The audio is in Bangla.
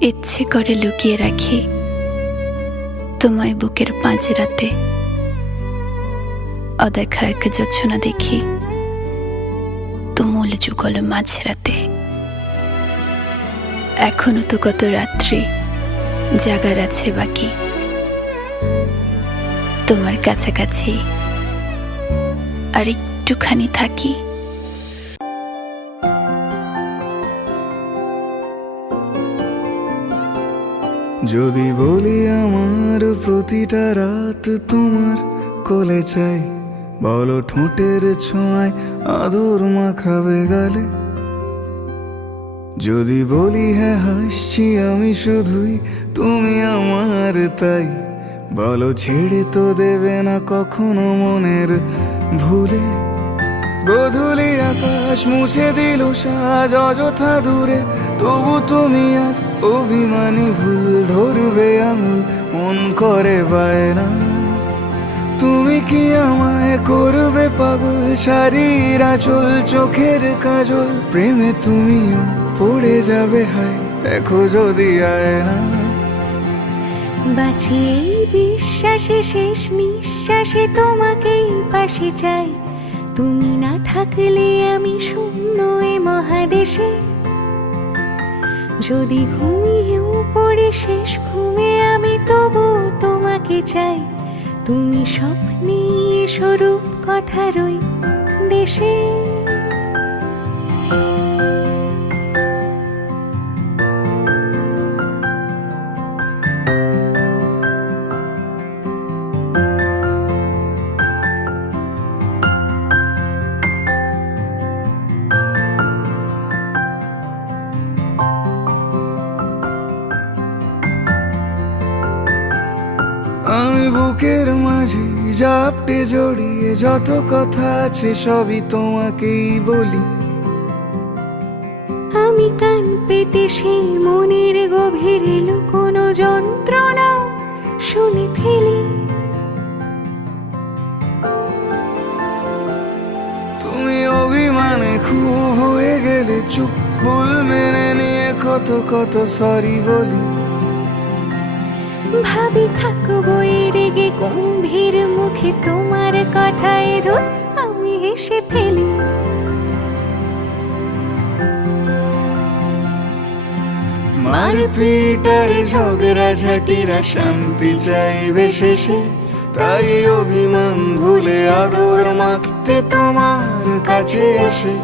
ইচ্ছে করে লুকিয়ে রাখি তোমায় বুকের পাঁজরাতে। অদেখা এক জোছনা দেখি তুমুল যুগল মাঝরাতে। এখনো তো কত রাত্রি জাগার আছে বাকি, তোমার কাছাকাছি আর একটুখানি থাকি। যদি বলি আমার প্রতিটা রাত তোমার কোলে চাই, বলো ঠোঁটের ছোঁয়ায় আদর মাখাবে গালে। যদি বলি হ্যাঁ হাসছি আমি শুধুই, তুমি আমার তাই, বলো ছেড়ে তো দেবে না কখনো মনের ভুলে। গোধূলি আকাশ মুছে দিল সাজ অযথা দূরে, তবু তুমি আজ অভিমানী ভুল ধরবে আঙুল, মন করে বায়না। তুমি কি আমায় করবে পাগল, শাড়ির আঁচল চোখের কাজল, প্রেমে তুমিও পড়ে যাবে হায় দেখো যদি আয়না। বাঁচি এই বিশ্বাসে শেষ নিঃশ্বাসে তোমাকেই পাশে চাই, তুমি না থাকলে আমি শূন্য এ মহাদেশে। যদি ঘুমিয়েও পড়ে শেষ ঘুমে আমি তবু তোমাকে চাই, তুমি স্বপ্নে স্বরূপ কথারই দেশে। আমি বুকের মাঝে জাপটে জড়িয়ে যত কথা আছে সবই তোমাকেই বলি। আমি কান পেতে সেই মনের গভীরে লুকোনো যন্ত্রণা শুনে ফেলি। তুমি অভিমানে খুব হয়ে গেলে চুপ, ভুল মেনে নিয়ে কত কত সরি বলি। ভাবি থাকবো এই রেগে গম্ভীর মুখে তোমার কথায় ধর আমি হেসে ফেলি। মারপিট আর ঝগড়া ঝাঁটিরা শান্তি চাইবে শেষে, তাই অভিমান ভুলে আদর মাখতে তোমার কাছে এসে।